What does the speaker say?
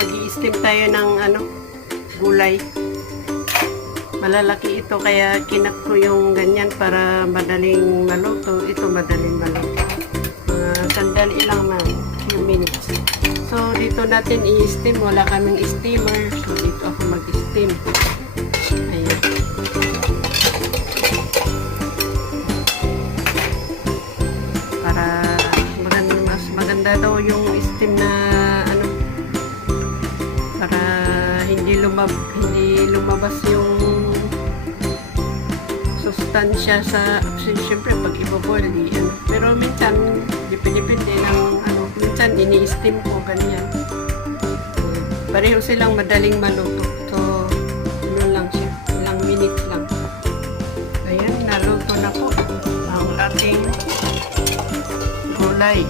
mag-i-steam tayo ng gulay. Malalaki ito kaya kinap ko yung ganyan para madaling maluto. Ito madaling maluto. Sandali lang man, few minutes. So dito natin i-steam. Wala kaming steamer. So dito ako mag-steam. Ayan. Para mas maganda daw yung steam na para hindi lumabas yung sustansya sa siyempre pag iboboil pero minsan depende ng minsan ini-steam ko ganyan. Pareho silang madaling maluto. So lang siya, ilang minutes lang. Ayan, naluto na po ang ating gulay.